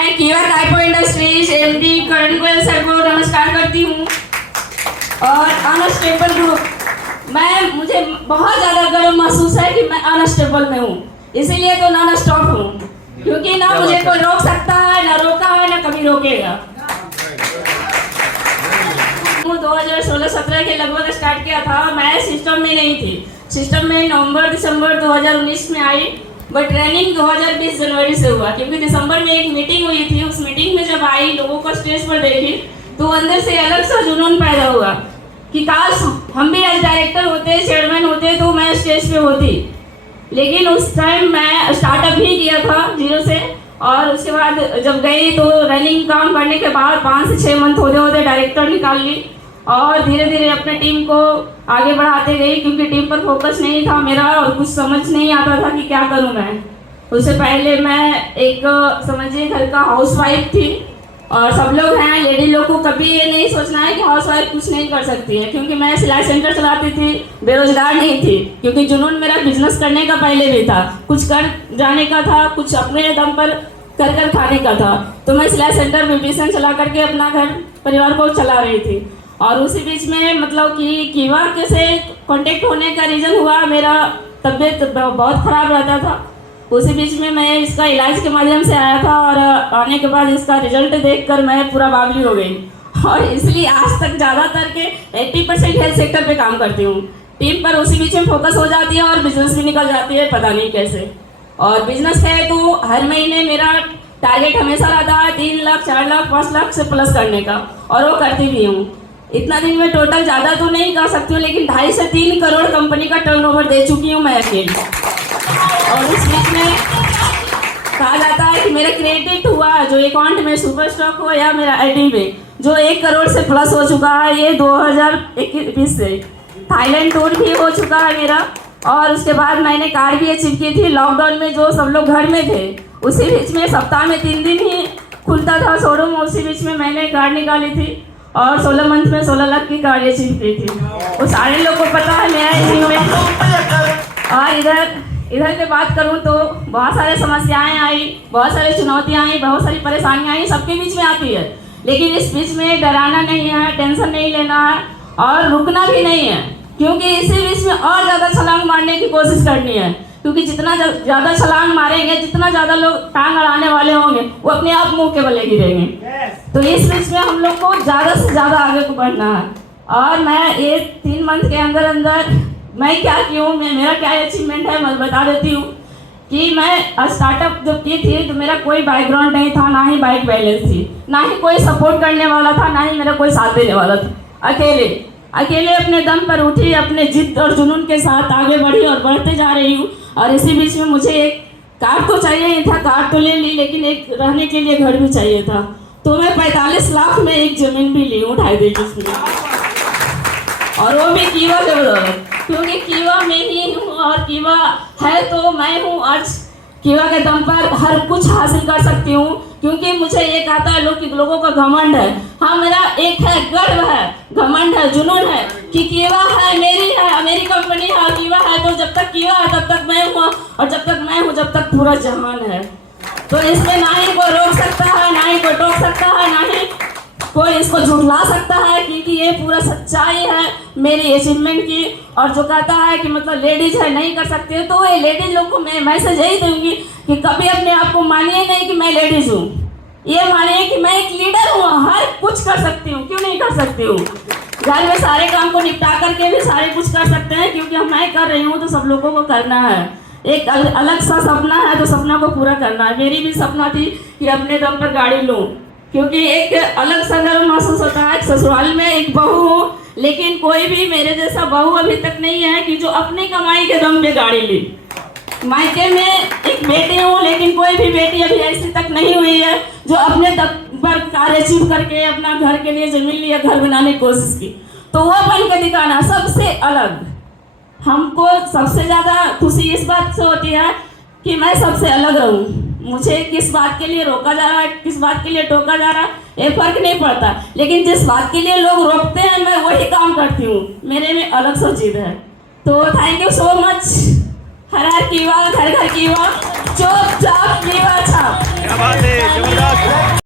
मैं कीवा typo industries MD करण Goyal sir को नमस्कार करती हूँ। और अनस्टेबल ग्रुप, मुझे बहुत ज़्यादा गर्व महसूस है कि मैं अनस्टेबल में हूँ, इसीलिए तो नॉन स्टॉप हूँ, क्योंकि ना मुझे कोई रोक सकता है, ना रोका है, ना कभी रोकेगा। 2016-17 के लगभग स्टार्ट किया था। मैं सिस्टम में नहीं थी, सिस्टम में नवंबर-दिसंबर 2019 में आई, बट ट्रेनिंग 2020 जनवरी से हुआ, क्योंकि दिसंबर में एक मीटिंग हुई थी। उस मीटिंग में जब आई, लोगों को स्टेज पर देखी, तो अंदर से अलग सा जुनून पैदा हुआ कि काश हम भी एज डायरेक्टर होते, चेयरमैन होते तो मैं स्टेज पे होती। लेकिन उस टाइम मैं स्टार्टअप ही किया था जीरो से, और उसके बाद जब गई तो रनिंग काम करने के बाद 5 से 6 मंथ होते होते डायरेक्टर निकाल ली, और धीरे धीरे अपने टीम को आगे बढ़ाते गई, क्योंकि टीम पर फोकस नहीं था मेरा और कुछ समझ नहीं आता था कि क्या करूं मैं। उससे पहले मैं एक समझिए घर का हाउसवाइफ थी, और सब लोग हैं, लेडी लोग को कभी ये नहीं सोचना है कि हाउसवाइफ कुछ नहीं कर सकती है, क्योंकि मैं सिलाई सेंटर चलाती थी, बेरोजगार नहीं थी, क्योंकि जुनून मेरा बिजनेस करने का पहले भी था, कुछ कर जाने का था, कुछ अपने दम पर कर खाने का था। तो मैं सिलाई सेंटर ब्यूटिशियन चला करके अपना घर परिवार को चला रही थी। और उसी बीच में मतलब कि कीवा के से कांटेक्ट होने का रीज़न हुआ, मेरा तबीयत बहुत ख़राब रहता था। उसी बीच में मैं इसका इलाज के माध्यम से आया था, और आने के बाद इसका रिजल्ट देखकर मैं पूरा बावली हो गई, और इसलिए आज तक ज़्यादातर के 80% हेल्थ सेक्टर पे काम करती हूँ। टीम पर उसी बीच में फोकस हो जाती है, और बिजनेस भी निकल जाती है, पता नहीं कैसे। और बिजनेस है तो हर महीने मेरा टारगेट हमेशा रहता है 3 लाख, 4 लाख, 5 लाख से प्लस करने का, और वो करती भी हूँ। इतना दिन में टोटल ज़्यादा तो नहीं कर सकती हूँ, लेकिन 2.5 से 3 करोड़ कंपनी का टर्नओवर दे चुकी हूँ मैं अकेली। और इस बीच में कहा जाता है कि मेरा क्रेडिट हुआ जो अकाउंट में सुपर स्टॉक हो या मेरा आईडी में, जो 1 करोड़ से प्लस हो चुका है ये 2021 से। थाईलैंड टूर भी हो चुका है मेरा, और उसके बाद मैंने कार भी अचीव की थी लॉकडाउन में, जो सब लोग घर में थे। उसी बीच में सप्ताह में 3 दिन ही खुलता था शोरूम, उसी बीच में मैंने कार निकाली थी, और 16 मंथ में 16 लाख की कार अचीव की थी। वो सारे लोग को पता है मेरा अचीवमेंट। और इधर की बात करूं तो बहुत सारे समस्याएं आई, बहुत सारी चुनौतियां आई, बहुत सारी परेशानियां आई, सबके बीच में आती है। लेकिन इस बीच में डराना नहीं है, टेंशन नहीं लेना है, और रुकना भी नहीं है, क्योंकि इसी बीच में और ज़्यादा छलांग मारने की कोशिश करनी है, क्योंकि जितना ज़्यादा छलांग मारेंगे, जितना ज़्यादा लोग टांग अड़ाने वाले होंगे, वो अपने आप मुंह के बले गिरेंगे। तो इस बीच में हम लोग को ज़्यादा से ज़्यादा आगे को बढ़ना है। और मैं ये 3 मंथ के अंदर मैं क्या की हूँ, मेरा क्या अचीवमेंट है मैं बता देती हूँ। कि मैं स्टार्टअप जब की थी तो मेरा कोई बैकग्राउंड नहीं था, ना ही बैंक बैलेंस थी, ना ही कोई सपोर्ट करने वाला था, ना ही मेरा कोई साथ देने वाला था। अकेले अपने दम पर उठी, अपने जिद और जुनून के साथ आगे बढ़ी और बढ़ते जा रही हूँ। और इसी बीच में मुझे एक कार तो चाहिए ही था, कार तो ले ली, लेकिन एक रहने के लिए घर भी चाहिए था। तो मैं 45 लाख में एक ज़मीन भी ली हूँ 2.5 एकड़ में, और वो भी कीवा के बदौलत, क्योंकि कीवा में ही हूँ, और कीवा है तो मैं हूँ। आज कीवा के दम पर हर कुछ हासिल कर सकती हूँ, क्योंकि मुझे ये कहता है लोगों का घमंड है। हाँ, मेरा एक है गर्व है, घमंड है, जुनून है कि कीवा है, मेरी कंपनी है, कीवा है। तो जब तक कीवा है तब तक मैं हूँ, और जब तक मैं हूँ जब तक पूरा जहान है। तो इसमें ना ही कोई रोक सकता है, ना ही कोई टोक सकता है, ना ही कोई इसको झुठला सकता है, क्योंकि ये पूरा सच्चाई है मेरी अचीवमेंट की। और जो कहता है कि मतलब लेडीज है नहीं कर सकती है, तो ये लेडीज लोग को मैं मैसेज यही दूंगी कि कभी अपने आप को मानिए नहीं कि मैं लेडीज हूँ, ये मानिए कि मैं एक लीडर हूँ, हर कुछ कर सकती हूँ। क्यों नहीं कर सकती हूँ? घर में सारे काम को निपटा करके भी सारे कुछ कर सकते हैं, क्योंकि मैं कर रही हूँ तो सब लोगों को करना है। एक अलग सा सपना है तो सपना को पूरा करना है। मेरी भी सपना थी कि अपने दम पर गाड़ी लूँ, क्योंकि एक अलग सा गर्व महसूस होता है। ससुराल में एक बहू हूँ, लेकिन कोई भी मेरे जैसा बहू अभी तक नहीं है कि जो अपनी कमाई के दम पे गाड़ी ली। मायके में एक बेटी हूँ, लेकिन कोई भी बेटी अभी ऐसी तक नहीं हुई है जो अपने दम पर कार्य अचीव करके अपना घर के लिए जमीन लिया, घर बनाने की कोशिश की। तो वो बन के दिखाना सबसे अलग। हमको सबसे ज़्यादा खुशी इस बात से होती है कि मैं सबसे अलग रहूँ। मुझे किस बात के लिए रोका जा रहा है, किस बात के लिए टोका जा रहा है, ये फर्क नहीं पड़ता, लेकिन जिस बात के लिए लोग रोकते हैं मैं वही काम करती हूँ। मेरे में अलग सा चीज़ है। तो थैंक यू सो मच। हर हर कीवा, घर घर कीवा, चुप चाप कीवा छाप।